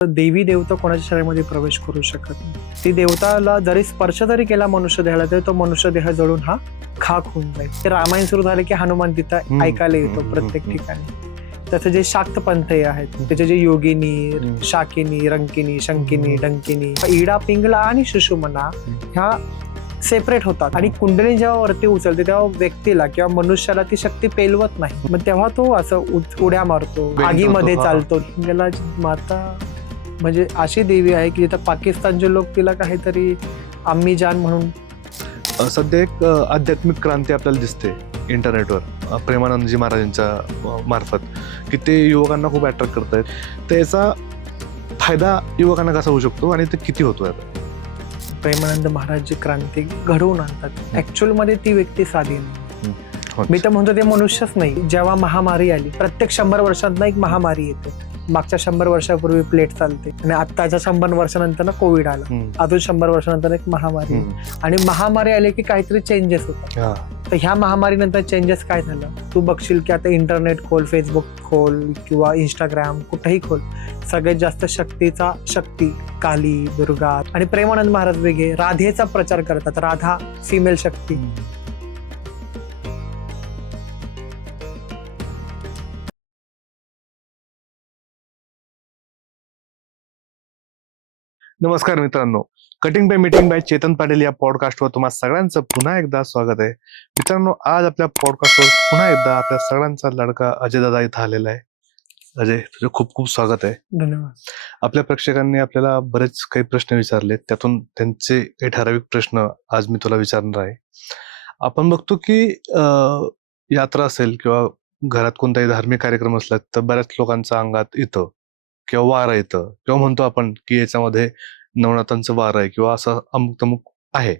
देवी देवता कोणाच्या शरीरामध्ये प्रवेश करू शकत नाही. ती देवताला जरी स्पर्श जरी केला मनुष्य देहाला तरी तो मनुष्य देह जळून हा खाक होऊन जाईल. ते रामायण सुरू झाले की हनुमान तिथं ऐकायला येतो प्रत्येक ठिकाणी. त्याचे जे शाक्त पंथ आहेत त्याचे जे योगिनी, शाकिनी, रंकिनी, शंकिनी, डंकिनी, इडा, पिंगला आणि सुषुमना ह्या सेपरेट होतात आणि कुंडली जेव्हा वरती उचलते तेव्हा व्यक्तीला किंवा मनुष्याला ती शक्ती पेलवत नाही. मग तेव्हा तो असं उड्या मारतो, आगीमध्ये चालतो. त्याला माता म्हणजे अशी देवी आहे की जिथं पाकिस्तानचे लोक तिला काहीतरी अम्मी जान म्हणून. सध्या एक आध्यात्मिक क्रांती आपल्याला दिसते इंटरनेटवर प्रेमानंदजी महाराजांच्या मार्फत, की ते युवकांना खूप अट्रॅक्ट करत आहेत. तर याचा फायदा युवकांना कसा होऊ शकतो आणि ते किती होतो? आता प्रेमानंद महाराज जी क्रांती घडवून आणतात ऍक्च्युअल मध्ये ती व्यक्ती साधी नाही. मी तर म्हणतो ते मनुष्यच नाही. जेव्हा महामारी आली, प्रत्येक 100 वर्षांत एक महामारी येते. मागच्या 100 वर्षापूर्वी प्लेट चालते आणि आत्ताच्या 100 वर्षानंतर ना कोविड आला. अजून 100 वर्षानंतर एक महामारी आणि महामारी आली की काहीतरी चेंजेस होतात. तर ह्या महामारीनंतर चेंजेस काय झालं तू बघशील की आता इंटरनेट खोल, फेसबुक खोल किंवा इंस्टाग्राम कुठेही खोल, सगळ्यात जास्त शक्ती काली, दुर्गा आणि प्रेमानंद महाराज वेगळे राधेचा प्रचार करतात. राधा फिमेल शक्ती. नमस्कार मित्रांनो, cutting by meeting by Chetan Patil या पॉडकास्टवर तुम्हा सगळ्यांचं पुन्हा एकदा स्वागत आहे. मित्रांनो, आज आपल्या पॉडकास्टवर पुन्हा एकदा आपल्या सगळ्यांचा लडका अजय दादा इथं आलेला आहे. अजय, तुझं खूप खूप स्वागत आहे. धन्यवाद. आपल्या प्रेक्षकांनी आपल्याला बरेच काही प्रश्न विचारले, त्यातून त्यांचे काही ठराविक प्रश्न आज मी तुला विचारणार आहे. आपण बघतो की यात्रा असेल किंवा घरात कोणताही धार्मिक कार्यक्रम असला तर बऱ्याच लोकांच्या अंगात येतं किंवा वार येतं किंवा म्हणतो आपण की याच्यामध्ये नवनाथांचं वार आहे किंवा असं अमुक तमुक आहे.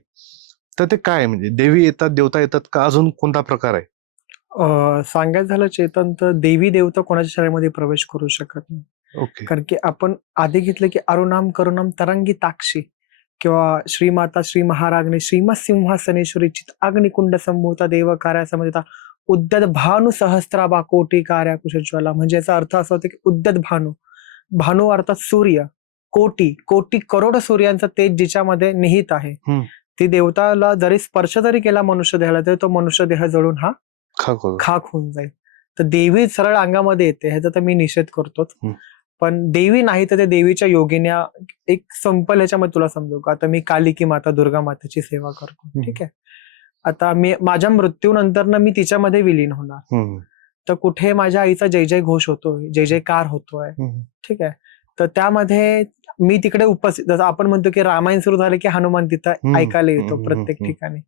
तर ते काय म्हणजे देवी येतात, देवता येतात का अजून कोणता प्रकार आहे? सांगायचं झालं चेतन तर देवी देवता कोणाच्या शरीरामध्ये प्रवेश करू शकत नाही. ओके. कारण की आपण आधी घेतलं की अरुणाम करुणाम तरंगी ताक्षी किंवा श्रीमाता श्री महाराग्नी श्रीमत सिंहासनेश्वरी चित अग्निकुंड संभूता देव कार्यासमता उद्यत भानु सहस्त्राबा कोटी कार्या कुशज्वाला. म्हणजे याचा अर्थ असा होतो की उद्यत भानु अर्थात सूर्य, कोटी कोटी करोड सूर्यांचं तेज जिच्यामध्ये निहित आहे. ती देवताला जरी स्पर्श जरी केला मनुष्य देहाला तरी तो मनुष्य देह जळून हा खाक होऊन जाईल. तर देवी सरळ अंगामध्ये येते ह्याचा तर मी निषेध करतोच. पण देवी नाही तर त्या देवीच्या योगिन्या एक सिंपल ह्याच्यामध्ये तुला समजू का, आता मी काली की माता दुर्गा मातेची सेवा करतो. ठीक आहे. आता मी माझ्या मृत्यूनंतर ना मी तिच्यामध्ये विलीन होणार. तर कुठे माझ्या आईचा जय जय घोष होतोय, जय जयकार होतोय. ठीक आहे. तर त्यामध्ये मी तिकडे उपस्थित, जसं आपण म्हणतो की रामायण सुरू झाले की हनुमान तिथं ऐकायला येतो प्रत्येक ठिकाणी.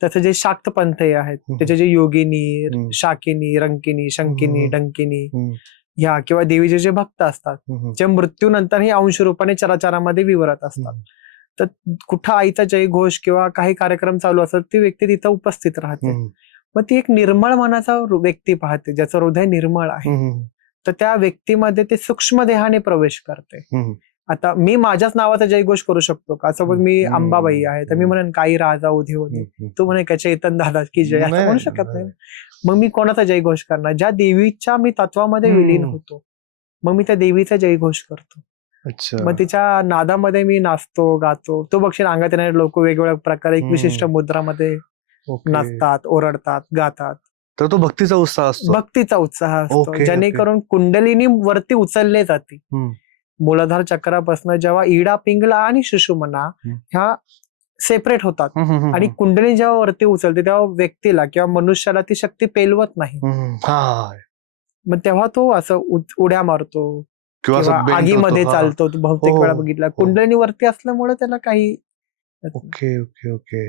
त्याचे जे शाक्त पंथ आहेत त्याचे जे योगिनी, शाकिनी, रंकिनी, शंकिनी, डंकिनी ह्या किंवा देवीचे जे भक्त असतात जे मृत्यूनंतरही अंश रूपाने चराचरामध्ये विवरत असतात. तर कुठं आईचा जय घोष किंवा काही कार्यक्रम चालू असतात ती व्यक्ती तिथं उपस्थित राहते. मग ती एक निर्मळ मनाचा व्यक्ती पाहते ज्याचं हृदय निर्मळ आहे. तर त्या व्यक्तीमध्ये ते सूक्ष्म देहाने प्रवेश करते. आता मी माझ्याच नावाचा जयघोष करू शकतो का? सपोज मी अंबाबाई आहे तर मी म्हणेन काही राजा उधे होते, तू म्हणे का चैतन दादा की जय, असं म्हणू शकत नाही. मग मी कोणाचा जयघोष करणार? ज्या देवीच्या मी तत्वामध्ये विलीन होतो मग मी त्या देवीचा जयघोष करतो. मग तिच्या नादामध्ये मी नाचतो, गातो. तो बघशील अंगात येणारे लोक वेगवेगळ्या प्रकारे एक विशिष्ट मुद्रामध्ये नाचतात, ओरडतात, गातात. तर तो भक्तीचा उत्साह असतो. भक्तीचा उत्साह असतो जेणेकरून कुंडलिनी वरती उचलले जाते. मूलाधार चक्रापासून जेव्हा इडा, पिंगला आणि सुषुमना ह्या सेपरेट होतात आणि कुंडली जेव्हा वरती उचलते तेव्हा व्यक्तीला किंवा मनुष्याला ती शक्ती पेलवत नाही. मग तेव्हा तो असं उड्या मारतो किंवा आगीमध्ये चालतो. बहुतेक वेळा बघितला कुंडलिनी वरती असल्यामुळे त्याला काही ओके ओके ओके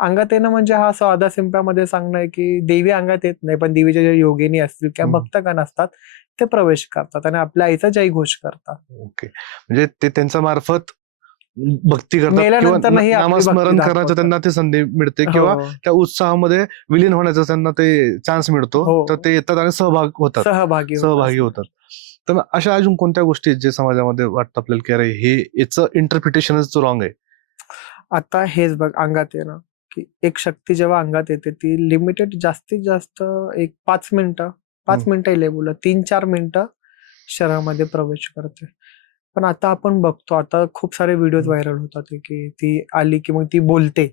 अंगात येणं म्हणजे हा साधा सिंपल्यामध्ये सांगणं आहे की देवी अंगात येत नाही पण देवीचे जे योगिनी असतील किंवा भक्तगण असतात ते प्रवेश करतात आणि आपल्या आईचा जयघोष करतात. ओके. म्हणजे ते त्यांच्या मार्फत भक्ती करतात किंवा नामस्मरण करायचं त्यांना ते संधी मिळते किंवा त्या उत्साहामध्ये विलीन होण्याचा त्यांना ते चान्स मिळतो. तर ते येतात आणि सहभागी होतात. तर अशा अजून कोणत्या गोष्टी जे समाजामध्ये वाटतं आपल्याला की अरे हे याचं इंटरप्रिटेशनच रॉंग आहे? आता हेच बघ, अंगात येणं की एक शक्ती जेव्हा अंगात येते ती लिमिटेड जास्तीत जास्त एक 5 मिनिटं लय बोललं 3-4 मिनिटं शरीरामध्ये प्रवेश करते. पण आता आपण बघतो, आता खूप सारे व्हिडिओज व्हायरल होतात की ती आली की मग ती बोलते,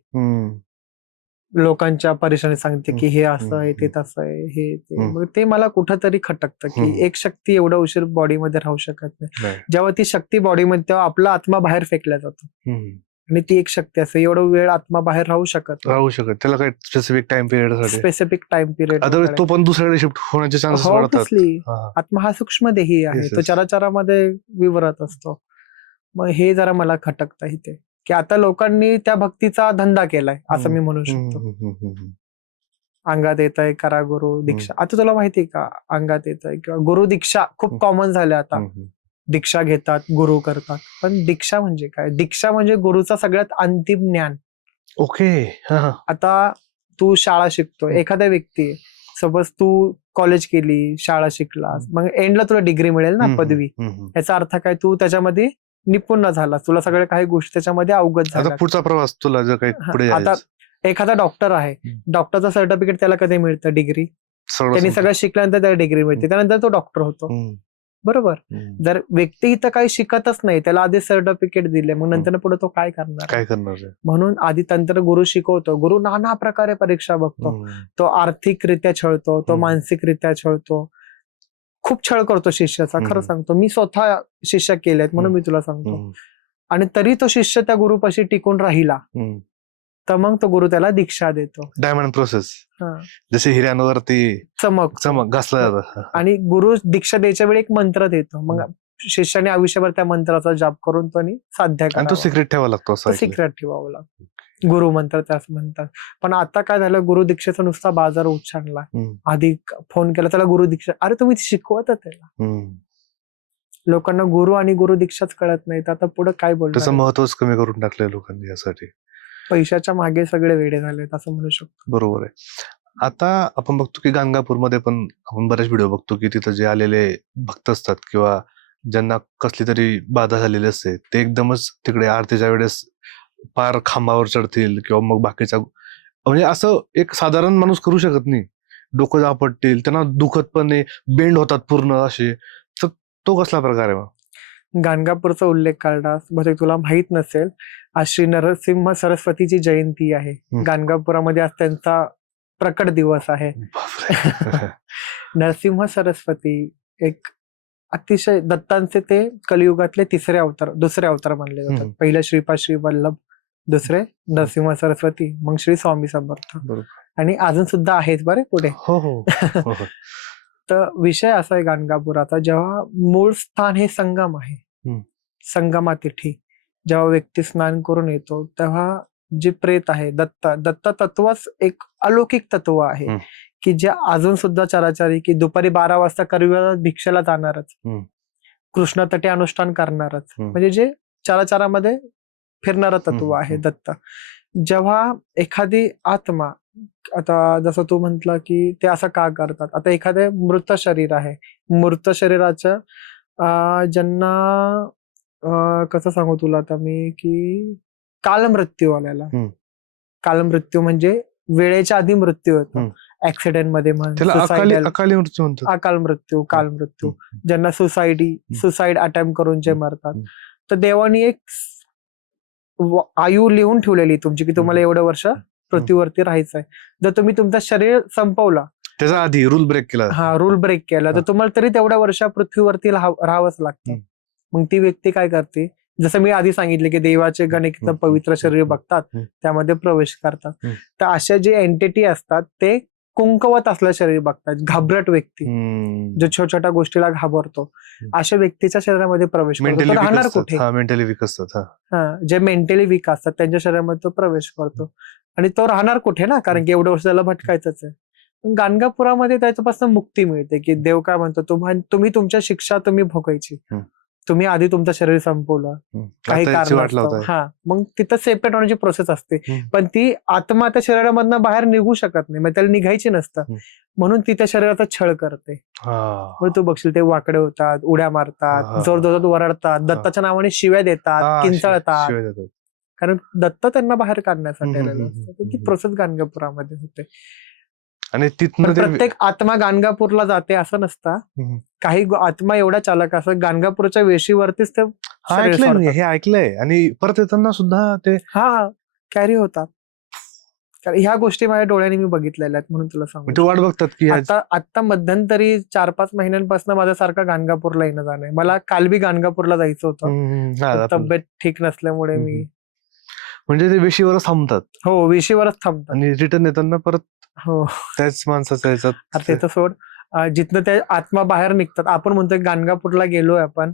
लोकांच्या परेशानी सांगते की हे असं आहे, ते तसं आहे, हे ते. मग ते मला कुठंतरी खटकतं की एक शक्ती एवढा उशीर बॉडीमध्ये राहू शकत नाही. जेव्हा ती शक्ती बॉडीमध्ये, तेव्हा आपला आत्मा बाहेर फेकला जातो. आणि ती एक शक्ती असते, एवढा वेळ आत्मा बाहेर राहू शकत त्याला काही specific time period specific time period. तो पण दुसऱ्याकडे शिफ्ट होण्याचे चान्सेस वाढतात. ऑब्विसली आत्मा हा सूक्ष्म देही आहे, Yes, तो yes. चराचरामध्ये विवरत असतो. मग हे जरा मला खटकतं इथे की आता लोकांनी त्या भक्तीचा धंदा केलाय, असं मी म्हणू शकतो. अंगात येत आहे करा गुरु दीक्षा. आता तुला माहितीये का, अंगात येत आहे किंवा गुरु दीक्षा खूप कॉमन झाल्या आता. दीक्षा घेतात, गुरु करतात. पण दीक्षा म्हणजे काय? दीक्षा म्हणजे गुरुचा सगळ्यात अंतिम ज्ञान. ओके. आता तू शाळा शिकतो, एखाद्या व्यक्ती, सपोज तू कॉलेज केली, शाळा शिकलास, मग एंडला तुला डिग्री मिळेल ना, पदवी. याचा अर्थ काय, तू त्याच्यामध्ये निपुण झालास, तुला सगळ्या काही गोष्टी त्याच्यामध्ये अवगत झाल्या. पुढचा प्रवास तुला जर काही पुढे आता एखादा डॉक्टर आहे, डॉक्टरचं सर्टिफिकेट त्याला कधी मिळतं? डिग्री. त्यांनी सगळं शिकल्यानंतर त्याला डिग्री मिळते, त्यानंतर तो डॉक्टर होतो. बरोबर. जर व्यक्ती इथं काही शिकतच नाही, त्याला आधी सर्टिफिकेट दिले, मग नंतर पुढे तो काय करणार? म्हणून आधी तंत्र गुरु शिकवतो. गुरु नाना प्रकारे परीक्षा बघतो. तो आर्थिकरित्या छळतो, तो मानसिकरित्या छळतो, खूप छळ करतो शिष्याचा. खरं सांगतो, मी स्वतः शिष्य केलेत म्हणून मी तुला सांगतो. आणि तरी तो शिष्य त्या गुरुपाशी टिकून राहिला, तर मग तो गुरु त्याला दीक्षा देतो. डायमंड प्रोसेस, जसे हिऱ्यांवरती चमक घासला जातं. आणि गुरु दीक्षा द्यायच्या वेळी एक मंत्र देतो, मग शिष्याने आयुष्यभर त्या मंत्राचा जाप करून तो साध्य करावा. तो सिक्रेट ठेवावा लागतो. सिक्रेट ठेवावा लागतो. गुरु मंत्र त्यास म्हणतात. पण आता काय झालं, गुरु दीक्षेचा नुसता बाजार उच्चारला. आधी फोन केला त्याला गुरु दीक्षा, अरे तुम्ही शिकवत त्याला. लोकांना गुरु आणि गुरु दीक्षाच कळत नाही, तर आता पुढे काय बोलणार? त्याचं महत्वच कमी करून टाकलंय लोकांनी यासाठी. पैशाच्या मागे सगळे वेडे झालेत असं म्हणू शकतो. बरोबर आहे. आता आपण बघतो की गाणगापूरमध्ये पण आपण बरेच व्हिडिओ बघतो की तिथं जे आलेले भक्त असतात किंवा ज्यांना कसली तरी बाधा झालेली असते, ते एकदमच तिकडे आरतीच्या वेळेस पार खांबावर चढतील किंवा मग बाकीचा, म्हणजे असं एक साधारण माणूस करू शकत नाही. डोकं आपटतील, त्यांना दुखत पण नाही, बेंड होतात पूर्ण असे. तर तो कसला प्रकार आहे? गाणगापूरचा उल्लेख काढलास, बहुतेक तुला माहित नसेल, आज श्री नरसिंह सरस्वतीची जयंती आहे. गाणगापुरामध्ये आज त्यांचा प्रकट दिवस आहे. नरसिंह सरस्वती एक अतिशय दत्तांचे ते कलियुगातले दुसरे अवतार मानले जातात. पहिले श्रीपाद श्री वल्लभ, दुसरे नरसिंह सरस्वती, मग श्री स्वामी समर्थ, आणि अजून सुद्धा आहेत बरे पुढे. तर विषय असा आहे गाणगापुराचा, जेव्हा मूळ स्थान हे संगम आहे, संगमातिथी, जेव्हा व्यक्ती स्नान करून येतो, तेव्हा जे प्रेत आहे, दत्त तत्वच एक अलौकिक तत्व आहे की जे अजून सुद्धा चराचरी, की दुपारी 12 वाजता करवीला भिक्षेला जाणारच, कृष्ण तटे अनुष्ठान करणारच, म्हणजे जे चराचरामध्ये फिरणारं तत्व आहे दत्त. जेव्हा एखादी आत्मा, आता जसं तू म्हंटल की ते असं का करतात, आता एखादे मृत शरीर आहे, मृत शरीराच्या ज्यांना कसं सांगू तुला आता मी, की कालमृत्यू आलेला, कालमृत्यू म्हणजे वेळेच्या आधी मृत्यू होतो, ऍक्सिडेंट मध्ये म्हण, अकाल मृत्यू, कालमृत्यू, ज्यांना सुसाईड अटेम्प्ट करून जे मरतात. तर देवानी एक आयु लिहून ठेवलेली तुमची, की तुम्हाला एवढं वर्ष पृथ्वीवरती राहायचंय. जर तुम्ही तुमचं शरीर संपवला, त्याचा आधी रूल ब्रेक केला, तर तुम्हाला तरी तेवढ्या वर्ष पृथ्वीवरती राहावंच लागतं. मग ती व्यक्ती काय करते, जसं मी आधी सांगितले की देवाचे गण एकदम पवित्र शरीर बघतात, त्यामध्ये प्रवेश करतात. तर अशा जे एंटिटी असतात ते कुंकवत असलं शरीर बघतात. घाबरट व्यक्ती, जो छोट्या छोट्या गोष्टीला घाबरतो, अशा व्यक्तीच्या शरीरामध्ये प्रवेश करतो. राहणार कुठे? जे मेंटली वीक असतात त्यांच्या शरीरामध्ये तो प्रवेश करतो, आणि तो राहणार कुठे ना, कारण की एवढं वर्ष त्याला भटकायचंच आहे. गाणगापुरामध्ये त्याच्यापासून मुक्ती मिळते, की देव काय म्हणतो, तुम्ही तुमच्या शिक्षा तुम्ही भोगायची, तुम्ही आधी तुमचं शरीर संपवलं काही कारण, मग तिथं सेपरेट होण्याची प्रोसेस असते. पण ती आत्मा त्या शरीरामधनं बाहेर निघू शकत नाही, मग त्याला निघायची नसतं, म्हणून ती त्या शरीराचा छळ करते. मग तू बघशील ते वाकडे होतात, उड्या मारतात, जोर जोरात वरडतात, दत्ताच्या नावाने शिव्या देतात, किंचाळतात, कारण दत्त त्यांना बाहेर काढण्यासाठी आलेलं असतं. ती प्रोसेस गाणगापुरामध्ये होते. आणि पण तिथनं ते प्रत्येक आत्मा गाणगापूरला जाते असं नसतं. हम्म. काही आत्मा एवढा चालक असं गाणगापूरच्या वेशीवरतीच ते हा शरीर ऐकलंय मी, सोडतात. हे ऐकलंय. आणि परत येताना सुद्धा ते हा कॅरी होतात. कारण ह्या गोष्टी माझ्या डोळ्याने मी बघितलेल्या आहेत म्हणून तुला सांगू ते वाट शकतो. बघतात की आता मध्यंतरी 4-5 महिन्यांपासून माझ्यासारखा गाणगापूरला येणं जाणं आहे. मला काल बी गाणगापूरला जायचं होतं. हा, पण आपलं. तब्येत ठीक नसल्यामुळे मी म्हणजे ते वेशीवरच थांबतात हो वेशीवरच थांबतात. आणि रिटर्न येताना परत हो त्याच माणसाच्या आता ह्याच्यात त्याचं सोड. जिथनं ते आत्मा बाहेर निघतात. आपण म्हणतोय गाणगापूरला गेलोय आपण,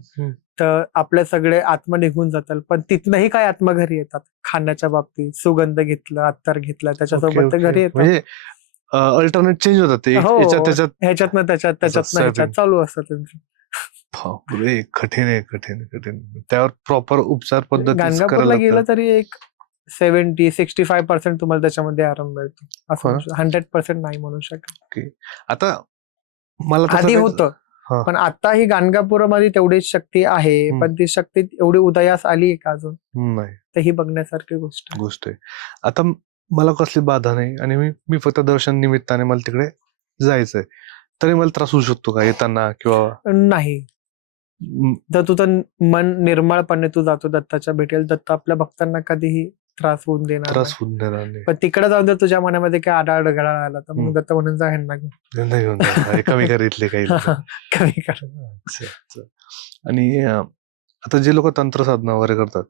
तर आपले सगळे आत्मा निघून जातात. पण तिथनंही काही आत्मा घरी येतात. खाण्याच्या बाबतीत सुगंध घेतलं, अत्तर घेतलं, ओके त्याच्यासोबत ते ओके घरी येतात. म्हणजे अल्टरनेट चेंज होतात ते हो याच्यात त्याच्यात. ह्याच्यातनं त्याच्यात, त्याच्यातनं ह्याच्यात swapping. चालू असतं त्यांचं. बापरे, कठीण आहे, कठीण आहे, कठीण आहे. त्यावर प्रॉपर उपचार पद्धतीच करायला गाणगापूरला गेलं लागतात. तरी एक 70-65% तुम्हाला त्याच्यामध्ये आराम मिळतो असं हो ना? म्हणू शकतो. 100% नाही म्हणू शकत. आता मला तसं आधी काही- होतं, हा. पण आता ही गाणगापूरमध्ये तेवढीच शक्ती आहे. पण ती शक्ती एवढी उदयास आली आहे का अजून, नाही तर ही बघण्यासारखी गोष्ट आहे. गोष्ट आहे. आता मला कसली बाधा नाही आणि मी फक्त दर्शन निमित्ताने मला तिकडे जायचंय, तरी मला त्रास होऊ शकतो का येताना किंवा नाही, जर तुझं मन निर्मळपणे तू जातो दत्ताच्या भेटेल, दत्त आपल्या भक्तांना कधीही त्रास होऊन देणार त्रास नाही. होऊन देणार नाही. पण तिकडे जाऊन जर तुझ्या मनामध्ये काय आडाळ गळा आला तर मग दत्त म्हणून जा ह्यांना घेऊन. नाही घेऊन जायचं. हे कमी करीतले काही लोक. कमी कर. अच्छा, अच्छा. आणि आता जे लोक तंत्र साधना वगैरे करतात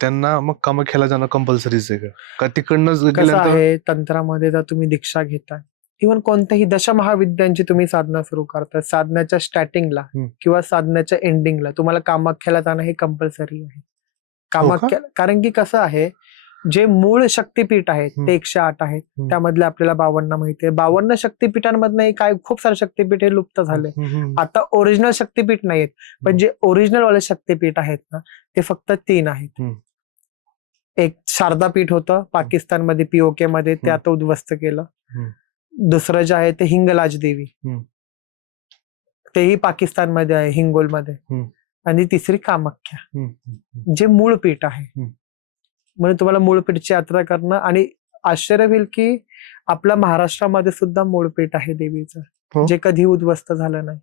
त्यांना मग कामाख्याला जाणं कंपल्सरीच आहे का तिकडनंच कसं गेल्यानंतर? आहे तंत्रामध्ये जर तुम्ही दीक्षा घेताय, इव्हन कोणत्याही दशमहाविद्यांची तुम्ही साधना सुरू करताय, साधण्याच्या स्टार्टिंगला किंवा साधण्याच्या एंडिंगला तुम्हाला कामाख्याला जाणं हे कंपल्सरी आहे. कामाख्या कारण की कसं आहे, जे मूळ शक्तिपीठ आहेत ते 108 आहेत. त्यामधले आपल्याला 52 माहिती आहे. 52 शक्तिपीठांमधनं काय खूप सारे शक्तिपीठ हे लुप्त झाले. आता ओरिजिनल शक्तिपीठ नाहीत, पण जे ओरिजिनल वाले शक्तिपीठ आहेत ना ते फक्त 3 आहेत. एक शारदापीठ होतं पाकिस्तानमध्ये पीओके मध्ये, ते आता उद्ध्वस्त केलं. दुसरं जे आहे ते हिंगलाज देवी, तेही पाकिस्तानमध्ये आहे हिंगोलमध्ये. आणि तिसरी कामाख्या, जे मूळ पीठ आहे. म्हणून तुम्हाला मूळ पीठची यात्रा करणं. आणि आश्चर्य होईल की आपल्या महाराष्ट्रामध्ये सुद्धा मूळ पीठ आहे देवीचं, जे कधी उद्ध्वस्त झालं नाही.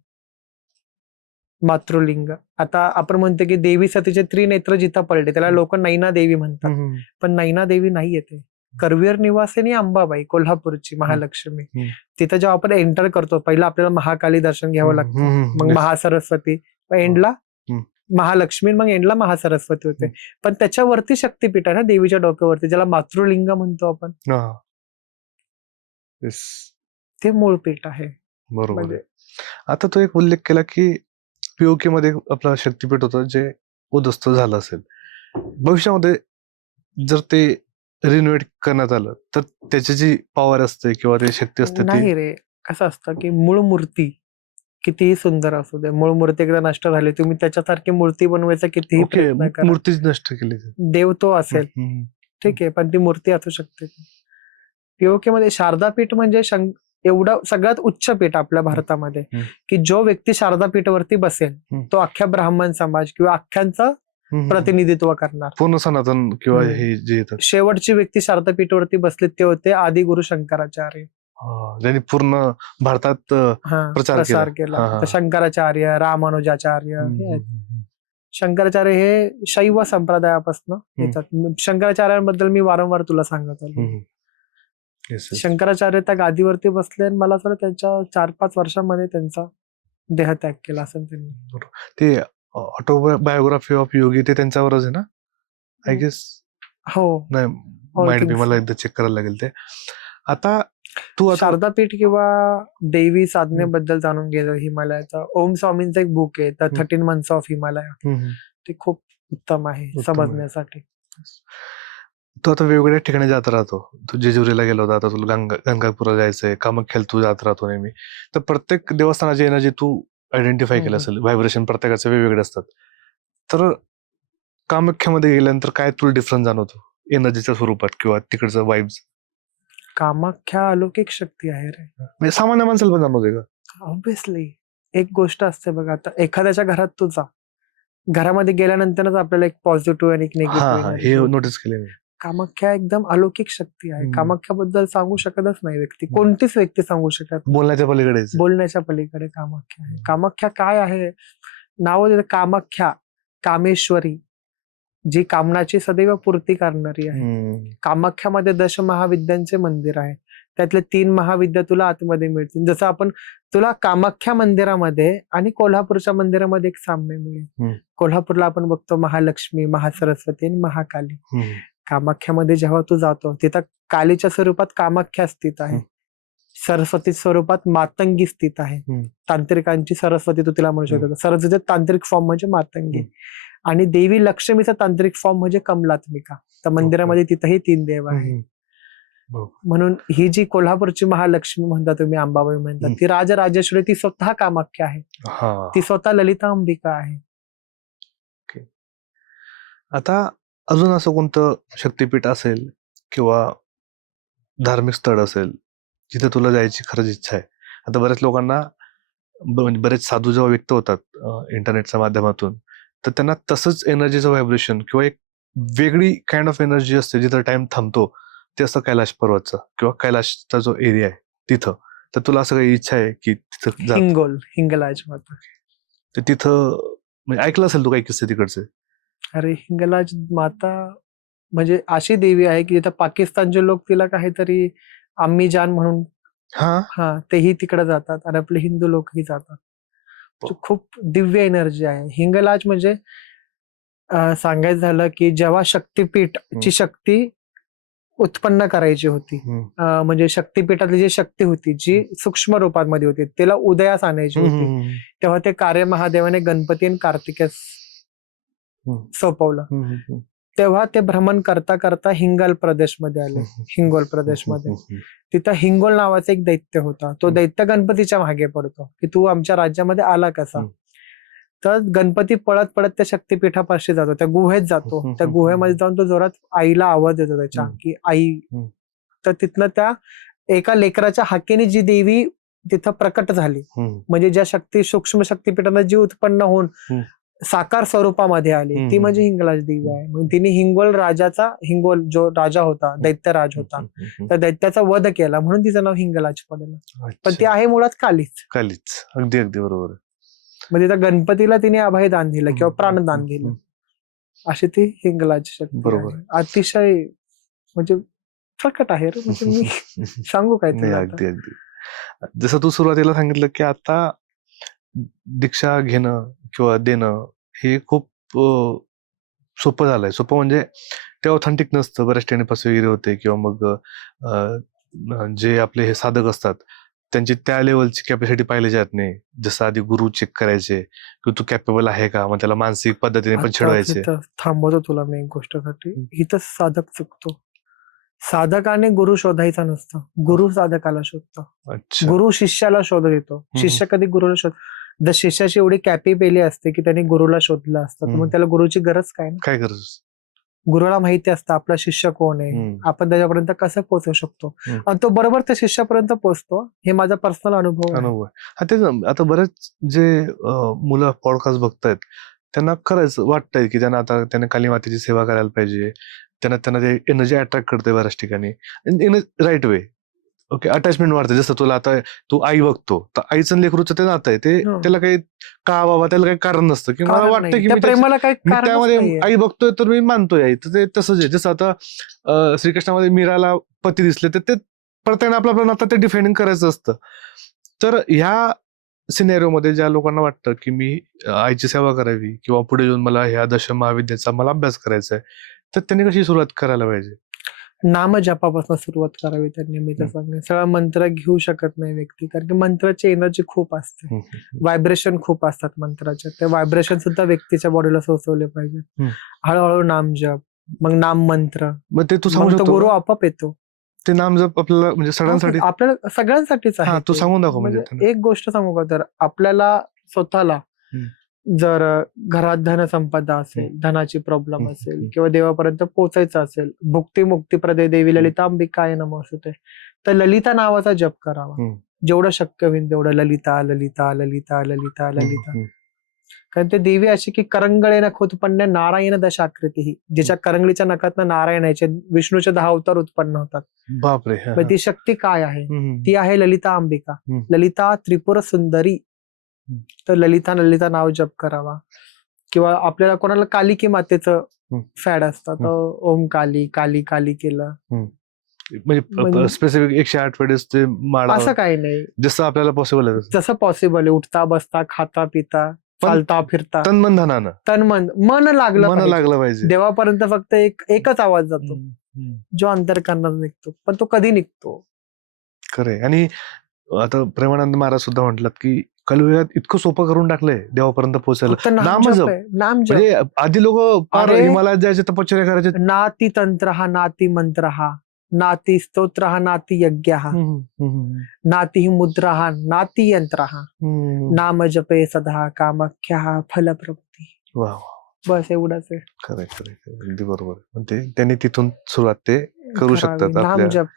मातृलिंग. आता आपण म्हणतो की देवी सतीचे त्रिनेत्र जिथं पडले त्याला लोक नैना देवी म्हणतात, पण नैना देवी नाही येते. करवीर निवासिनी अंबाबाई कोल्हापूरची महालक्ष्मी, तिथं जेव्हा आपण एंटर करतो पहिला आपल्याला महाकाली दर्शन घ्यावं लागतं, मग महासरस्वती, एंडला महालक्ष्मी, मग एंडला महासरस्वती होते. पण त्याच्यावरती शक्तीपीठ आहे ना देवीच्या डोक्यावरती, ज्याला मातृलिंग म्हणतो आपण, ते मूळ पीठ आहे. बरोबर. आता तो एक उल्लेख केला की पीओके मध्ये आपला शक्तीपीठ होतं जे उद्ध्वस्त झालं असेल, भविष्यामध्ये जर ते रिनोव्हेट करण्यात आलं तर त्याची जी पॉवर असते किंवा ती शक्ती असते नाही रे, कसं असतं की मूळ मूर्ती कितीही सुंदर असू दे, मूळ मूर्ती एकदा नष्ट झाली, तुम्ही त्याच्यासारखी मूर्ती बनवायचा कितीही प्रयत्न करा, मूर्तीच नष्ट केली, देव तो असेल ठीक आहे, पण ती मूर्ती असू शकते. पीओके मध्ये शारदापीठ म्हणजे एवढं सगळ्यात उच्च पीठ आपल्या भारतामध्ये, की जो व्यक्ती शारदापीठावरती बसेल तो अख्ख्या ब्राह्मण समाज किंवा अख्ख्यांचं प्रतिनिधित्व करणार, पूर्ण सनातन किंवा हे जे शेवटची व्यक्ती शारदापीठावरती बसले ते होते आदिगुरु शंकराचार्य, ज्यांनी पूर्ण भारतात प्रचार केला. शंकराचार्य, रामानुजाचार्य शंकराचार्य हे शैव संप्रदायापासून येतात. शंकराचार्यांबद्दल मी वारंवार तुला सांगत आलो. शंकराचार्य त्या गादीवरती बसले आणि मला वाटतं त्यांच्या 4-5 वर्षांमध्ये त्यांचा देहत्याग केला असेल त्यांनी. ते ऑटोबायोग्राफी ऑफ योगी ते त्यांच्यावरच आहे ना, आय गेस. हो, नाही मला एकदा चेक करायला लागेल ते. आता तू शारदापीठ किंवा देवी साधनेबद्दल जाणून घे हिमालयाचा. ओम स्वामींचं एक बुक आहे द 13 मंथ्स ऑफ हिमालया, ते खूप उत्तम आहे समजण्यासाठी. तू आता वेगवेगळ्या ठिकाणी जात राहतो, तू जेजुरीला गेला होता, आता तुला गाणगापूरला जायचंय, कामाख्याला तू जात राहतो नेहमी, तर प्रत्येक देवस्थानाची एनर्जी तू आयडेंटिफाय केलं असेल, व्हायब्रेशन प्रत्येकाचे वेगवेगळे असतात. तर कामाख्यामध्ये गेल्यानंतर काय तुला डिफरन्स जाणवतो एनर्जीच्या स्वरूपात किंवा तिकडचं वाईब्स? कामाख्या अलौकिक शक्ती आहे रे, म्हणजे सामान्य माणसाला पण जाणवते का? ऑब्विसली. एक गोष्ट असते बघा, आता एखाद्याच्या घरात तू जा, घरामध्ये गेल्यानंतरच आपल्याला एक पॉझिटिव्ह आणि एक निगेटिव्ह, हे नोटीस केले. कामाख्या एकदम अलौकिक शक्ती आहे. हम्म. कामाख्याबद्दल सांगू शकतच नाही व्यक्ती, कोणतीच व्यक्ती सांगू शकत नाही. बोलण्याच्या पलीकडेच. बोलण्याच्या पलीकडे कामाख्या आहे. कामाख्या काय आहे? नाव दिलं कामाख्या, कामेश्वरी, जी कामनाची सदैव पूर्ती करणारी आहे. हम्म. कामाख्यामध्ये दशमहाविद्यांचे मंदिर आहे. त्यातले 3 महाविद्या तुला आतमध्ये मिळतील. जसं आपण तुला कामाख्या मंदिरामध्ये आणि कोल्हापूरच्या मंदिरामध्ये एक साम्य मिळेल. हम्म. कोल्हापूरला आपण बघतो महालक्ष्मी, महासरस्वती आणि महाकाली. हम्म. कामाख्यामध्ये जेव्हा तू जातो तिथं कालीच्या स्वरूपात कामाख्या स्थित आहे. सरस्वती स्वरूपात मातंगी स्थित आहे. तांत्रिकांची सरस्वती तू तिला म्हणू शकतो. सरस्वती तांत्रिक फॉर्म म्हणजे मातंगी आणि देवी लक्ष्मीचा तांत्रिक फॉर्म म्हणजे कमलात्मिका. तर मंदिरामध्ये तिथंही 3 देव आहे. म्हणून ही जी कोल्हापूरची महालक्ष्मी म्हणता तुम्ही, अंबाबाई म्हणता, ती राजराजेश्वरी, ती स्वतः कामाख्या आहे. ती स्वतः ललिता अंबिका आहे. आता अजून असं कोणतं शक्तीपीठ असेल किंवा धार्मिक स्थळ असेल जिथे तुला जायची खरंच इच्छा आहे? आता बऱ्याच लोकांना म्हणजे बरेच साधू जेव्हा व्यक्त होतात इंटरनेटच्या माध्यमातून, तर त्यांना तसंच एनर्जीचं व्हायब्रेशन किंवा एक वेगळी काइंड ऑफ एनर्जी असते जिथं टाइम थांबतो, ते असं कैलाश पर्वतचा किंवा कैलाशचा जो एरिया आहे तिथं. तर तुला असं काही इच्छा आहे की तिथं हिंगलाज माता. तर तिथं म्हणजे ऐकलं असेल तू काही किस्से तिकडचे? अरे हिंगलाज माता म्हणजे अशी देवी आहे की जिथं पाकिस्तानचे लोक तिला काहीतरी अम्मी जान म्हणून तेही तिकडे जातात आणि आपले हिंदू लोकही जातात. खूप दिव्य एनर्जी आहे. हिंगलाज म्हणजे सांगायचं झालं की जेव्हा शक्तीपीठ ची शक्ती उत्पन्न करायची होती, म्हणजे शक्तीपीठातली जी शक्ती होती जी सूक्ष्म रूपांमध्ये होती त्याला उदयास आणायची होती, तेव्हा ते कार्य महादेवाने गणपती आणि कार्तिकेस सोपवलं. तेव्हा ते भ्रमण करता करता हिंगल प्रदेशमध्ये आले. हिंगोल प्रदेशमध्ये तिथं हिंगोल नावाचा एक दैत्य होता. तो दैत्य गणपतीच्या मागे पडतो की तू आमच्या राज्यामध्ये आला कसा. तर गणपती पळत पळत त्या शक्तीपीठापाशी जातो, त्या गुहेत जातो. त्या गुहेमध्ये जाऊन तो जोरात आईला आवाज देतो त्याच्या की आई. तर तिथनं त्या एका लेकराच्या हाकेने जी देवी तिथं प्रकट झाली, म्हणजे ज्या शक्ती सूक्ष्म शक्तीपीठाला जी उत्पन्न होऊन साकार स्वरूपामध्ये आली, ती म्हणजे हिंगलाज देवी आहे. म्हणून तिने हिंगोल जो राजा होता, दैत्यराज होता, त्या दैत्याचा वध केला म्हणून तिचं नाव हिंगलाज पडलं. पण ती आहे मुळात कालीच. अगदी अगदी बरोबर. म्हणजे त्या गणपतीला तिने अभयदान दिलं किंवा प्राणदान दिलं, अशी ती हिंगलाज शक्ती आहे. अतिशय म्हणजे प्रकट आहे रे. म्हणजे मी सांगू काय तुला. अगदी अगदी. जसं तू सुरुवातीला सांगितलं की आता दीक्षा घेणं किंवा देणं हे खूप सोपं झालंय. सोपं म्हणजे ते ऑथेंटिक नसतं, बऱ्याच ठिकाणी फसवेगिरी होते किंवा मग जे आपले हे साधक असतात त्यांची त्या लेवलची कॅपॅसिटी पाहिली जात नाही. जसं आधी गुरु चेक करायचे की तू कॅपेबल आहे का, मग त्याला मानसिक पद्धतीने पण चिडवायचे. थांबवतो तुला मी एक गोष्टसाठी. इथं साधक चुकतो. साधकाने गुरु शोधायचा नसतं, गुरु साधकाला शोधतो. गुरु शिष्याला शोध देतो, शिष्य कधी गुरुला शोध. जर शिष्याची एवढी कॅपेबिलिटी असते की त्यांनी गुरुला शोधलं असतं, तर मग त्याला गुरुची गरज काय? काय गरज? गुरुला माहिती असतं आपला शिष्य कोण आहे, आपण त्याच्यापर्यंत कसं पोहोचू शकतो, आणि तो बरोबर त्या शिष्यापर्यंत पोहोचतो. हे माझा पर्सनल अनुभव आहे. आता बरेच जे मुलं पॉडकास्ट बघतायत त्यांना खरंच वाटतंय की त्यांना काली मातेची सेवा करायला पाहिजे. त्यांना ते एनर्जी अट्रॅक्ट करते बऱ्याच ठिकाणी in right way. Okay, attachment वाढते. जसं तुला आता तू आई बघतो, तर आईचं लेकरूचं ते नातं आहे, ते त्याला काही का बाबा त्याला काही कारण नसतं की मला वाटतं की त्यामध्ये आई बघतोय तर मी मानतोय आई. तर ते तसंच आहे. जसं आता श्रीकृष्णामध्ये मीराला पती दिसले तर ते प्रत्येकाने आपलं नातं ते डिफाइनिंग करायचं असतं. तर ह्या सिनेरिओमध्ये ज्या लोकांना वाटतं की मी आईची सेवा करावी किंवा पुढे जाऊन मला ह्या दशम महाविद्याचा मला अभ्यास करायचा आहे, तर त्यांनी कशी सुरुवात करायला पाहिजे? नाम जपापासून सुरुवात करावी त्यांनी. मी तर सांगेन सगळा मंत्र घेऊ शकत नाही व्यक्ती, कारण की मंत्राची एनर्जी खूप असते, व्हायब्रेशन खूप असतात मंत्राचे. ते व्हायब्रेशन सुद्धा व्यक्तीच्या बॉडीला सोसवले पाहिजे. हळूहळू नाम जप, मग नाम मंत्र, मग ते तू सांगू शकतो? गुरु आपोआप येतो. ते नाम जप आपल्याला म्हणजे सगळ्यांसाठी, आपल्याला सगळ्यांसाठीच आहे. तू सांगून दाखव. म्हणजे एक गोष्ट सांगू का, तर आपल्याला स्वतःला जर घरात धनसंपदा असेल, धनाची प्रॉब्लेम असेल किंवा देवापर्यंत पोहोचायचं असेल, भुक्ती मुक्ती प्रदे देवी ललिता अंबिकाय नमः असते, तर ललिता नावाचा जप करावा जेवढं शक्य होईल तेवढं. ललिता ललिता ललिता ललिता ललिता. कारण ते देवी अशी की करंगळे नख उत्पन्न नारायण दशाकृती, जिच्या करंगळीच्या नखातनं नारायणाचे विष्णूचे 10 अवतार उत्पन्न होतात. बापरे. हा, मग ती शक्ती काय आहे? ती आहे ललिता अंबिका, ललिता त्रिपुर सुंदरी. तर ललिता ललिता नाव जप करावा. किंवा आपल्याला कोणाला कालिकी मातेचं फॅड असतं, तर ओम काली काली काली केलं. म्हणजे स्पेसिफिक 108 वेळेस ते माळा, असं काही नाही, जसं आपल्याला पॉसिबल आहे जसं पॉसिबल आहे. उठता बसता खाता पिता चालता फिरता तन मन धनानं तन मन लागलं मन पाहिजे. लागलं पाहिजे. देवापर्यंत फक्त एकच आवाज जातो, जो अंतर्करणात निघतो, पण तो कधी निघतो? खरे. आणि आता प्रेमानंद महाराज सुद्धा म्हटलात की कलियुगात इतकं सोपं करून टाकलंय देवापर्यंत पोहोचायला. फक्त नाम जप आहे, नाम जप. म्हणजे आधी लोक फार अरे, हिमालयात जायचे, तपश्चर्या करायचे. नाती तंत्र हा, नाती मंत्र हा, नाती स्तोत्र हा, नाती यज्ञ हा, नाती मुद्रा हा, नाती यंत्र हा, नाम जपे सदा कामाख्या फलप्रभूती. वा, बस एवढंच आहे. खरंय खरंय, अगदी बरोबर. म्हणजे त्यांनी तिथून सुरुवात ते करू शकतात.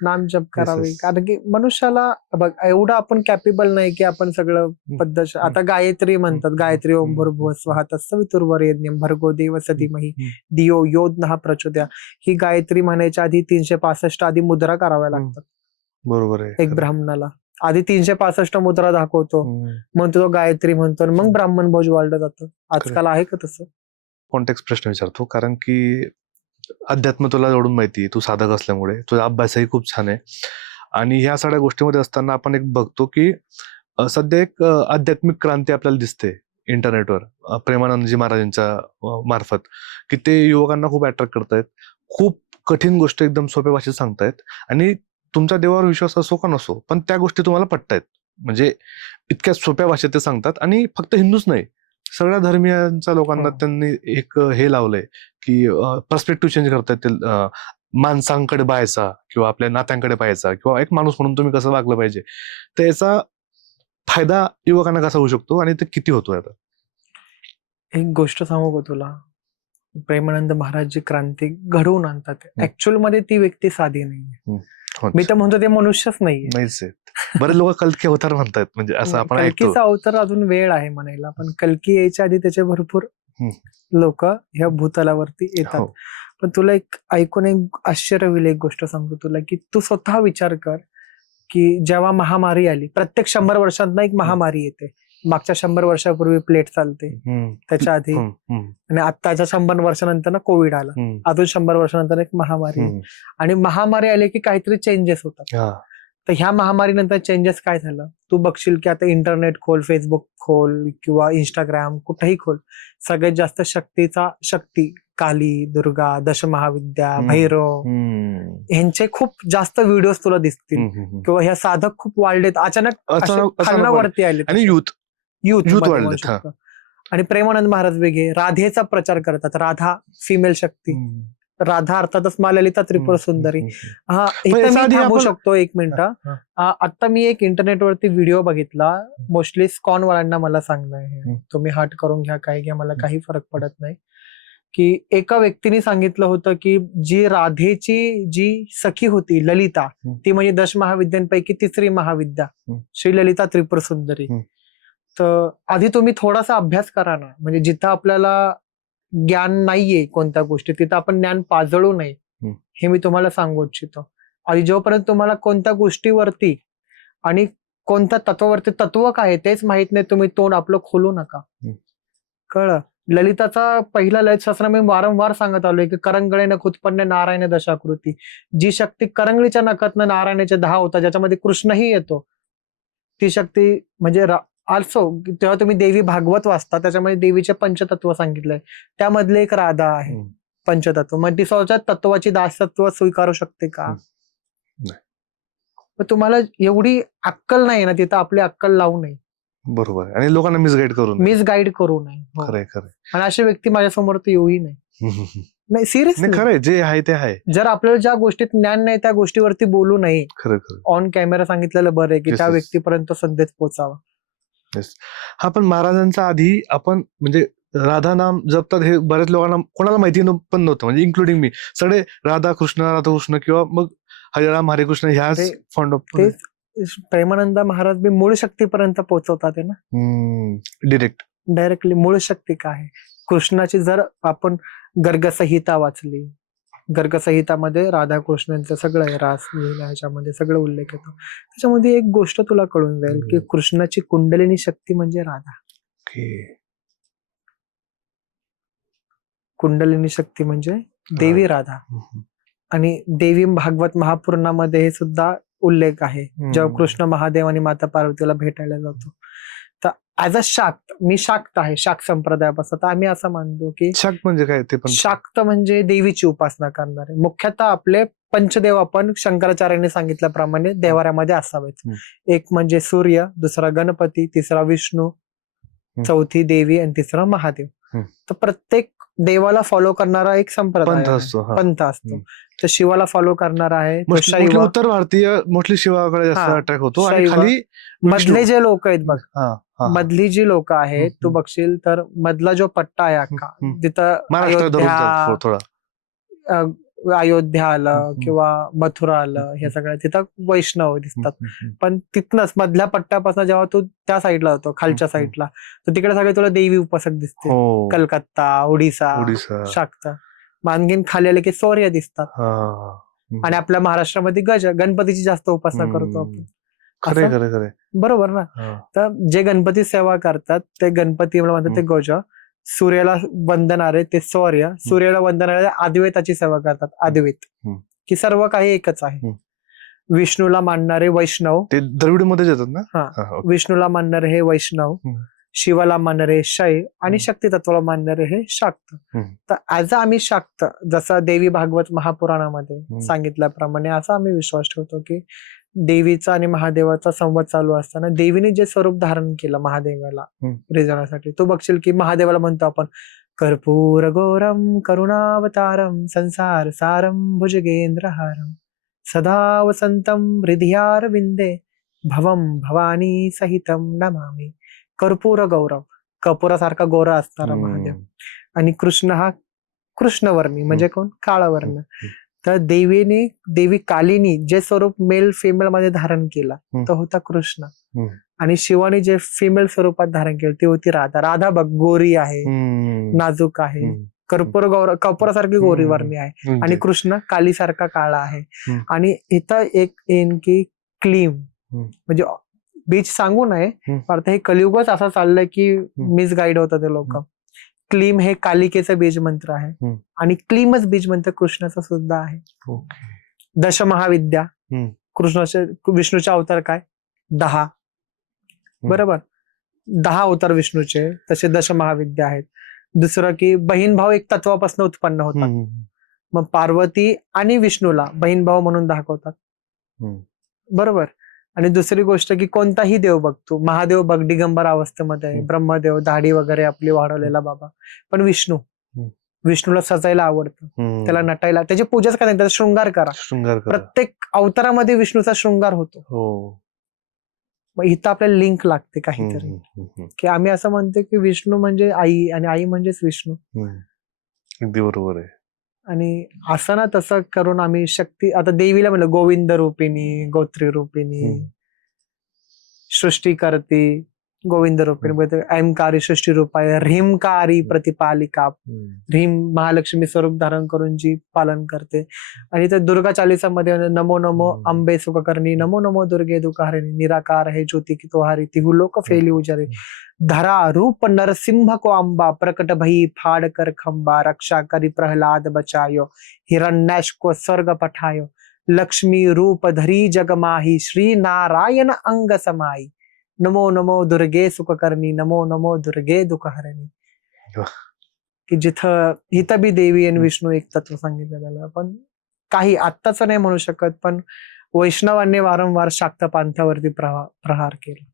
नाम जप करावे. कारण की मनुष्याला बघ, एवढं आपण कॅपेबल नाही की आपण सगळं पद्धत. आता गायत्री म्हणतात, गायत्री ओम भूर्भुवः स्वः तत्सवितुर्वरेण्यं भर्गो देवस्य धीमहि धियो यो नः प्रचोदयात्. ही गायत्री म्हणायच्या आधी 365 आधी मुद्रा कराव्या लागतात. बरोबर आहे. एक ब्राह्मणाला आधी 365 मुद्रा दाखवतो, मग तो गायत्री म्हणतो, मग ब्राह्मण भोज वाढलं जातं. आजकाल आहे का तसं? कॉन्टेक्स्ट प्रश्न विचारतो, कारण की अध्यात्म तुला एवढून माहिती, तू साधक असल्यामुळे तुझा अभ्यासही खूप छान आहे. आणि ह्या सगळ्या गोष्टीमध्ये असताना आपण एक बघतो की सध्या एक आध्यात्मिक क्रांती आपल्याला दिसते इंटरनेटवर प्रेमानंदजी महाराजांच्या मार्फत, की ते युवकांना खूप अट्रॅक्ट करतायत. खूप कठीण गोष्ट एकदम सोप्या भाषेत सांगतायत, आणि तुमचा देवावर विश्वास असो का नसो, पण त्या गोष्टी तुम्हाला पटतायत. म्हणजे इतक्या सोप्या भाषेत ते सांगतात. आणि फक्त हिंदूच नाही, सगळ्या धर्मियांच्या लोकांना त्यांनी एक हे लावलंय की पर्स्पेक्टिव्ह चेंज करतायत. ते माणसांकडे पाहायचा किंवा आपल्या नात्यांकडे पाहायचा, किंवा एक माणूस म्हणून तुम्ही कसं वागलं पाहिजे. तर याचा फायदा युवकांना कसा होऊ शकतो आणि ते किती होतोय आता? एक गोष्ट सांगू का तुला? प्रेमानंद महाराज जी क्रांती घडवून आणतात, ऍक्च्युअल मध्ये ती व्यक्ती साधी नाहीये. मी तर म्हणतो ते मनुष्यच नाहीये. नाहीच आहेत. बरेच लोक कल्की अवतार म्हणतात, म्हणजे असं आपण ऐकतो. कल्कीचा अवतार अजून वेळ आहे म्हणायला, पण कल्की यायच्या आधी त्याचे भरपूर लोक ह्या भूतलावरती येतात. पण तुला एक ऐकून एक आश्चर्य होईल. एक गोष्ट सांगतो तुला, की तू स्वतः विचार कर की जेव्हा महामारी आली, प्रत्येक 100 वर्षांत एक महामारी येते. मागच्या 100 वर्षापूर्वी प्लेट चालते, त्याच्या आधी, आणि आत्ताच्या 100 वर्षानंतर ना कोविड आला, अजून 100 वर्षानंतर एक महामारी. आणि महामारी आली की काहीतरी चेंजेस होतात. तर ह्या महामारीनंतर चेंजेस काय झालं? तू बघशील की आता इंटरनेट खोल, फेसबुक खोल किंवा इंस्टाग्राम कुठेही खोल, सगळ्यात जास्त शक्ती काली, दुर्गा, दशमहाविद्या, भैरव, ह्यांचे खूप जास्त व्हिडिओ तुला दिसतील. किंवा ह्या साधक खूप वाढलेत, अचानक खालनावरती आले. आणि युथ वाढले. आणि प्रेमानंद महाराज वेगळे राधेचा प्रचार करतात. राधा फिमेल शक्ती, राधा अर्थातच मा ललिता त्रिपुर सुंदरी. हा, इथे मी थांबू शकतो 1 मिनिट. आता मी एक इंटरनेटवरती व्हिडिओ बघितला, मोस्टली स्कॉन वाल्यांना मला सांगणं आहे, तुम्ही हार्ट करून घ्या, काय घ्या, मला काही फरक पडत नाही. की एका व्यक्तीने सांगितलं होतं की जी राधेची जी सखी होती ललिता, ती म्हणजे 10 महाविद्यांपैकी 3री महाविद्या श्री ललिता त्रिपुर सुंदरी. तर आधी तुम्ही थोडासा अभ्यास करा ना. म्हणजे जिथं आपल्याला ज्ञान नाहीये कोणत्या गोष्टी, तिथं आपण ज्ञान पाजळू नये, हे मी तुम्हाला सांगू इच्छितो. आणि जोपर्यंत तुम्हाला कोणत्या गोष्टीवरती आणि कोणत्या तत्वावरती, तत्व काय तेच माहित नाही, तुम्ही तोंड आपलं खोलू नका. कळलं? ललिताचा पहिला ललित शास्त्र मी वारंवार सांगत आलोय की करंगळे नख उत्पन्न नारायण दशाकृती. जी शक्ती करंगळीच्या नखातनं नारायणाचे 10 होतात, ज्याच्यामध्ये कृष्णही येतो, ती शक्ती म्हणजे आल्सो. तेव्हा तुम्ही देवी भागवत वाचता, त्याच्यामध्ये देवीचे पंचतत्व सांगितलंय, त्यामधले एक राधा आहे पंचतत्व. मग ती स्वतः तत्वाची दासत्व स्वीकारू शकते का? तुम्हाला एवढी अक्कल नाही ना, तिथं आपली अक्कल लावू नये. बरोबर. आणि लोकांना मिसगाईड करू नये. खरंय. आणि अशी व्यक्ती माझ्यासमोर तर येऊही नाही. सिरियसली खरंय, जे आहे ते आहे. जर आपल्याला ज्या गोष्टीत ज्ञान नाही त्या गोष्टीवरती बोलू नये. खरं ऑन कॅमेरा सांगितलेलं बरं आहे की त्या व्यक्तीपर्यंत संदेश पोहोचावा. हा, पण महाराजांचा आधी आपण म्हणजे राधा नाम जपतात हे बऱ्याच लोकांना, कोणाला माहिती पण नव्हतं, म्हणजे इन्क्लुडिंग मी. सगळे राधा कृष्ण किंवा मग हरिराम हरे कृष्ण ह्या फॉन्ड ऑफ. प्रेमानंद महाराज बी मूळ शक्तीपर्यंत पोहोचवतात ना डिरेक्ट. डायरेक्टली मूळ शक्ती काय आहे? कृष्णाची जर आपण गर्गसंहिता वाचली, गर्गसंहितामध्ये राधाकृष्णांचं सगळं आहे, रास लीला ह्याच्यामध्ये सगळं उल्लेख येतो. त्याच्यामध्ये एक गोष्ट तुला कळून जाईल की कृष्णाची कुंडलिनी शक्ती म्हणजे राधा. ओके. कुंडलिनी शक्ती म्हणजे देवी राधा. आणि देवी भागवत महापुराणामध्ये हे सुद्धा उल्लेख आहे. जेव्हा कृष्ण महादेव आणि माता पार्वतीला भेटायला जातो, तर ऍज अ शाक्त, मी शाक्त आहे, शाक्त संप्रदायापासून, तर आम्ही असं मानतो की शाक्त म्हणजे काय ते पण? शाक्त म्हणजे देवीची उपासना करणारे. मुख्यतः आपले पंचदेव आपण शंकराचार्यांनी सांगितल्याप्रमाणे देवाऱ्यामध्ये असावेत. एक म्हणजे सूर्य, दुसरा गणपती, तिसरा विष्णू, चौथी देवी आणि तिसरा महादेव. तर प्रत्येक देवाला फॉलो करणारा एक संप्रदाय पंथ आहे, असतो. पंथ असतो. तर शिवाला फॉलो करणारा आहे तो मोस्टली शैव. उत्तर भारतीय मोस्टली शिवाकडे जास्त हा, अट्रॅक्ट होतो आणि शैव. खाली मधले जे लोक आहेत बघ, मधली मधली जी लोक आहेत, तू बघशील तर मधला जो पट्टा आहे अख्खा, तिथं महाराष्ट्र धरून अयोध्या, थोडा अयोध्या आलं किंवा मथुरा आलं, हे सगळं तिथं वैष्णव दिसतात. पण तिथनच मधल्या पट्ट्यापासून जेव्हा तू त्या साईडला जातो, खालच्या साईडला, तर तिकडे सगळे तुला देवी उपासक दिसते. कलकत्ता, ओडिसा, शाक्त. आणखीन खाली आले की सौर्य दिसतात. आणि आपल्या महाराष्ट्रामध्ये गणपतीची जास्त उपासना करतो आपण. खरे बरोबर ना? तर जे गणपती सेवा करतात ते गणपती म्हणतात ते गज, सूर्याला वंदणारे ते सौर्य, सूर्याला वंदणारे आदिवेताची सेवा करतात, आदिवेत, की सर्व काही एकच आहे. विष्णूला मानणारे वैष्णव, ते द्रविडमध्ये येतात ना? हा, विष्णूला मानणारे हे वैष्णव, शिवाला मानणारे शैव आणि शक्ती तत्वाला मानणारे हे शाक्त. तर ऍज अ आम्ही शाक्त, जसं देवी भागवत महापुराणामध्ये सांगितल्याप्रमाणे असा आम्ही विश्वास ठेवतो की देवीचा आणि महादेवाचा संवाद चालू असताना देवीने जे स्वरूप धारण केलं महादेवाला रिझवण्यासाठी, तो बघशील की महादेवाला म्हणतो आपण कर्पूर गौरम करुणावतारम संसार सारम भुजगेंद्रहारम सदा वसंतम हृदयारविंदे भवम भवानी सहितम नमामि. कर्पूर गौरव, कपुरासारखा गोरा असणारा महादेव. आणि कृष्ण हा कृष्णवर्णी म्हणजे कोण? काळवर्ण. तर देवी कालीनी जे स्वरूप मेल फिमेल मध्ये धारण केला तो होता कृष्ण. आणि शिवाने जे फिमेल स्वरूपात धारण केलं ती होती राधा. राधा बघ गोरी आहे, नाजूक आहे, कपुरासारखी गोरी वर्णी आहे. आणि कृष्ण कालीसारखा काळा आहे. आणि इथं एक येईन की क्लीम म्हणजे बीच सांगू नये, पण हे कलियुगच असं चाललंय की मिसगाईड होतं ते लोक. क्लीम हे कालिकेचं बीज मंत्र आहे आणि क्लीमच बीज मंत्र कृष्णाचा सुद्धा आहे. दशमहाविद्या, कृष्णाचे विष्णूचे अवतार काय? 10. बरोबर, 10 अवतार विष्णूचे, तसे दशमहाविद्या आहेत. दुसरं की बहीण भाऊ एक तत्वापासून उत्पन्न होतात. मग पार्वती आणि विष्णूला बहीण भाऊ म्हणून दाखवतात. बरोबर. आणि दुसरी गोष्ट की कोणताही देव बघतो, महादेव बघ दिगंबर अवस्थेमध्ये आहे, ब्रह्मदेव दाढी वगैरे आपली वाढवलेला बाबा, पण विष्णूला सजायला आवडतं, त्याला नटायला, त्याची पूजाच करा, त्याचा शृंगार करा. प्रत्येक अवतारामध्ये विष्णूचा शृंगार होतो. मग इथं आपल्याला लिंक लागते काहीतरी, की आम्ही असं म्हणतो की विष्णू म्हणजे आई आणि आई म्हणजेच विष्णू. अगदी बरोबर आहे. आणि असं ना तसं करून आम्ही शक्ती, आता देवीला म्हणलं गोविंद रूपिणी, गोत्री रूपिणी, सृष्टी करते गोविंद रूपिणी, ऐमकारी सृष्टी रूपाय, ह्रीमकारी प्रतिपालिका, ह्रीम महालक्ष्मी स्वरूप धारण करून जी पालन करते. आणि तर दुर्गा चालिसामध्ये नमो नमो अंबे सुखकर्णी, नमो नमो दुर्गे दुःखहरिणी, निराकार है ज्योति की तोहारी, तिहु लोक फेली उजारी, धरा रूप नरसिंह को अंबा, प्रकट भई फाड़ कर खंबा, रक्षा करी प्रहलाद बचायो, हिरण्याश को स्वर्ग पठायो, लक्ष्मी रूप धरी जग माही, श्री नारायण अंग समाई, नमो नमो दुर्गे सुखकर्णी, नमो नमो दुर्गे दुःखहरिणी. की जिथं इथं बी देवी आणि विष्णू एक तत्व सांगितलेलं. पण काही आत्ताच नाही म्हणू शकत, पण वैष्णवांनी वारंवार शाक्त पंथावरती प्रहार केला.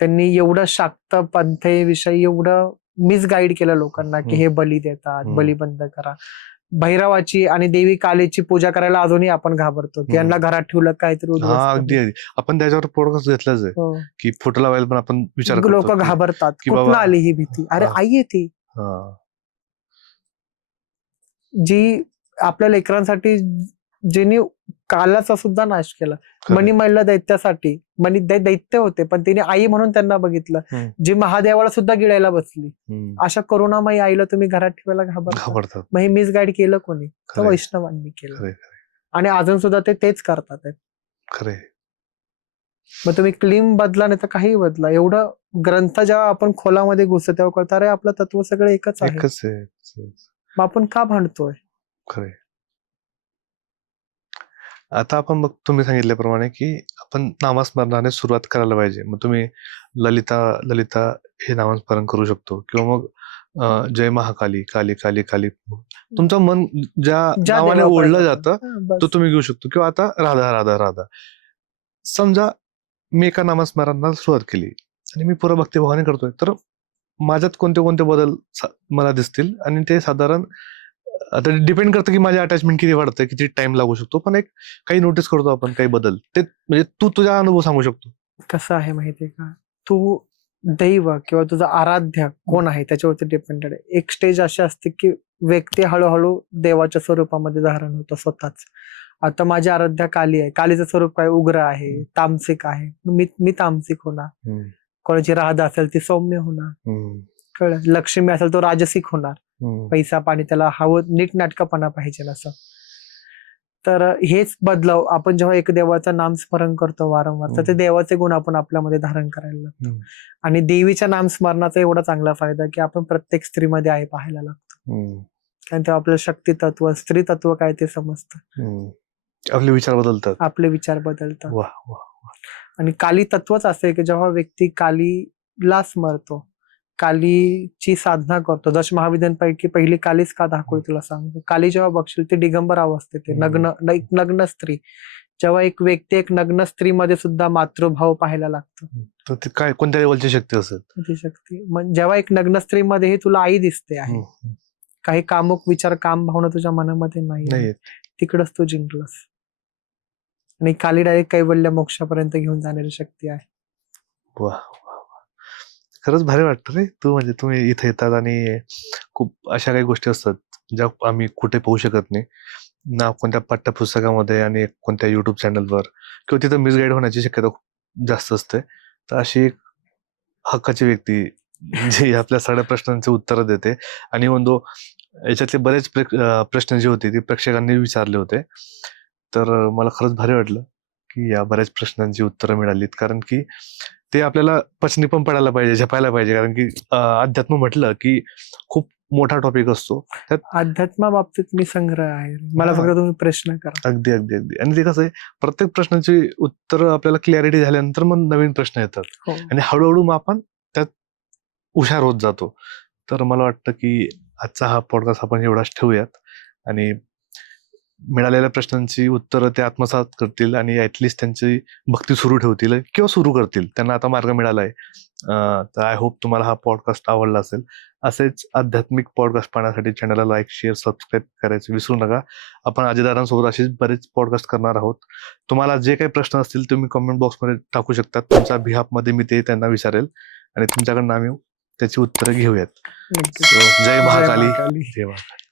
त्यांनी एवढं शाक्त पंथेविषयी एवढं मिसगाईड केलं लोकांना की हे बली देतात, बली बंद करा. भैरवाची आणि देवी कालीची पूजा करायला अजूनही आपण घाबरतो की यांना घरात ठेवलं काहीतरी. अगदी आपण त्याच्यावर पॉडकास्ट घेतलाच आहे की फोटो लावायला पण आपण विचार करतो. लोक घाबरतात, कुठून आली ही भीती? अरे आई आहे ती जी आपल्या लेकरांसाठी जिने कालाचा सुद्धा नाश केला. खरंय. मणिमल्ल दैत्यासाठी दैत्य होते, पण तिने आई म्हणून त्यांना बघितलं. हम्म. जी महादेवाला सुद्धा गिळायला बसली. हम्म. अशा करुणामयी आईला तुम्ही घरात ठेवायला घाबरता. घाबरतात. मग हे मिसगाईड केलं कोणी? तर खरंय. वैष्णवांनी केलं. खरंय. आणि अजून सुद्धा ते तेच करतात आहेत. खरंय. मग तुम्ही क्लीम बदला नाही तर काही बदला. एवढं ग्रंथ जेव्हा आपण खोलामध्ये घुसतो तेव्हा कळतं, अरे आपलं तत्व सगळं एकच आहे. एकच आहे. मग आपण का भांडतोय? खरंय. आता आपण बघ, तुम्ही सांगितल्याप्रमाणे की आपण नामस्मरणाने सुरुवात करायला पाहिजे. मग तुम्ही ललिता ललिता हे नामस्मरण करू शकतो, किंवा मग जय महाकाली, काली काली काली, तुमचं मन ज्या ज्या नावाने देवापर्यंत ओढलं जातं. जातं हां, बस. तो तुम्ही घेऊ शकतो. किंवा आता राधा राधा राधा, समजा मी एका नामस्मरणाला सुरुवात केली आणि मी पुरा भक्तिभावाने करतोय, तर माझ्यात कोणते कोणते बदल मला दिसतील, आणि ते साधारण आता डिपेंड करतं की माझे अटॅचमेंट किती वाढतं, किती टाइम लागू शकतो, पण एक काही नोटीस करतो आपण, काही बदल ते म्हणजे तू तुझा अनुभव सांगू शकतो. कसं आहे माहितीये का, तू दैव किंवा तुझा आराध्य कोण आहे त्याच्यावरती डिपेंडेड आहे. एक स्टेज अशी असते की व्यक्ती हळूहळू देवाच्या स्वरूपामध्ये धारण होतो स्वतःच. आता माझी आराध्या काली आहे. कालीचं स्वरूप काय? उग्र आहे, तामसिक आहे. मी तामसिक होणार. कोणाची राधा असेल ती सौम्य होणार. कळलं? लक्ष्मी असेल तो राजसिक होणार. पैसा पाणी त्याला हवं, नीटनाटकपणा पाहिजे असं. तर हेच बदलाव आपण जेव्हा एक देवाचं नामस्मरण करतो वारंवार, तर ते देवाचे गुण आपण आपल्यामध्ये धारण करायला लागतो. आणि देवीच्या नामस्मरणाचा एवढा चांगला फायदा की आपण प्रत्येक स्त्रीमध्ये आहे पाहायला लागतो. कारण तेव्हा आपलं शक्ती तत्व, स्त्री तत्व काय ते समजतं. आपले विचार बदलतात. आपले विचार बदलतात. वा वा. आणि काली तत्वच असे की जेव्हा व्यक्ती कालीला स्मरतो, कालीची साधना करतो. दश महाविद्यांपैकी पहिली कालीच का दाखवली तुला सांगतो. काली जेव्हा बघशील ती दिगंबर अवस्थेत आहे, नग्न स्त्री. जेव्हा एक व्यक्ती एक नग्न स्त्रीमध्ये सुद्धा मातृभाव पाहायला लागतो, तर ते काय, कोणत्या लेवलची शक्ती असेल ती शक्ती. मग जेव्हा एक नग्न स्त्रीमध्येही तुला आई दिसते आहे, काही कामुक विचार, काम भावना तुझ्या मनामध्ये नाही, तिकडच तू जिंकलास. आणि काली डायरेक्ट कैवल्य मोक्षापर्यंत घेऊन जाणारी शक्ती आहे. वा. खरंच भारी वाटतं रे. म्हणजे तुम्ही इथे येतात आणि खूप अशा काही गोष्टी असतात ज्या आम्ही कुठे पाहू शकत नाही ना, कोणत्या पाठ्यपुस्तकामध्ये आणि कोणत्या युट्यूब चॅनलवर, किंवा तिथं मिसगाईड होण्याची शक्यता खूप जास्त असते. तर अशी एक हक्काची व्यक्ती जी आपल्या सगळ्या प्रश्नांची उत्तरं देते. आणि म्हणतो याच्यातले बरेच प्रश्न जे होते ते प्रेक्षकांनी विचारले होते, तर मला खरंच भारी वाटलं की या बऱ्याच प्रश्नांची उत्तरं मिळालीत. कारण की ते आपल्याला पचनी पण पडायला पाहिजे, झपायला पाहिजे. कारण की अध्यात्म म्हटलं की खूप मोठा टॉपिक असतो. त्यात अध्यात्मा बाबतीत मी संग्रह आहे. मला फक्त तुम्ही प्रश्न करा. अगदी अगदी अगदी. आणि ते कसं आहे, प्रत्येक प्रश्नाची उत्तर आपल्याला क्लॅरिटी झाल्यानंतर मग नवीन प्रश्न येतात, आणि हळूहळू मग आपण त्यात हुशार होत जातो. तर मला वाटतं की आजचा हा पॉडकास्ट आपण एवढाच ठेवूयात, आणि मिळालेल्या प्रश्नांची उत्तरं ते आत्मसात करतील, आणि ऍटलिस्ट त्यांची भक्ती सुरू ठेवतील किंवा सुरू करतील. त्यांना आता मार्ग मिळालाय. तर आय होप तुम्हाला हा पॉडकास्ट आवडला असेल. असेच आध्यात्मिक पॉडकास्ट पाहण्यासाठी चॅनलला लाईक, शेअर, सबस्क्राईब करायचं विसरू नका. आपण अजयदारांसोबत असेच बरेच पॉडकास्ट करणार आहोत. तुम्हाला जे काही प्रश्न असतील तुम्ही कमेंट बॉक्समध्ये टाकू शकता. तुमच्या बिहाफमध्ये मी ते त्यांना विचारेल, आणि तुमच्याकडनं आम्ही त्याची उत्तरं घेऊयात. जय महाकाली. जय महाकाली.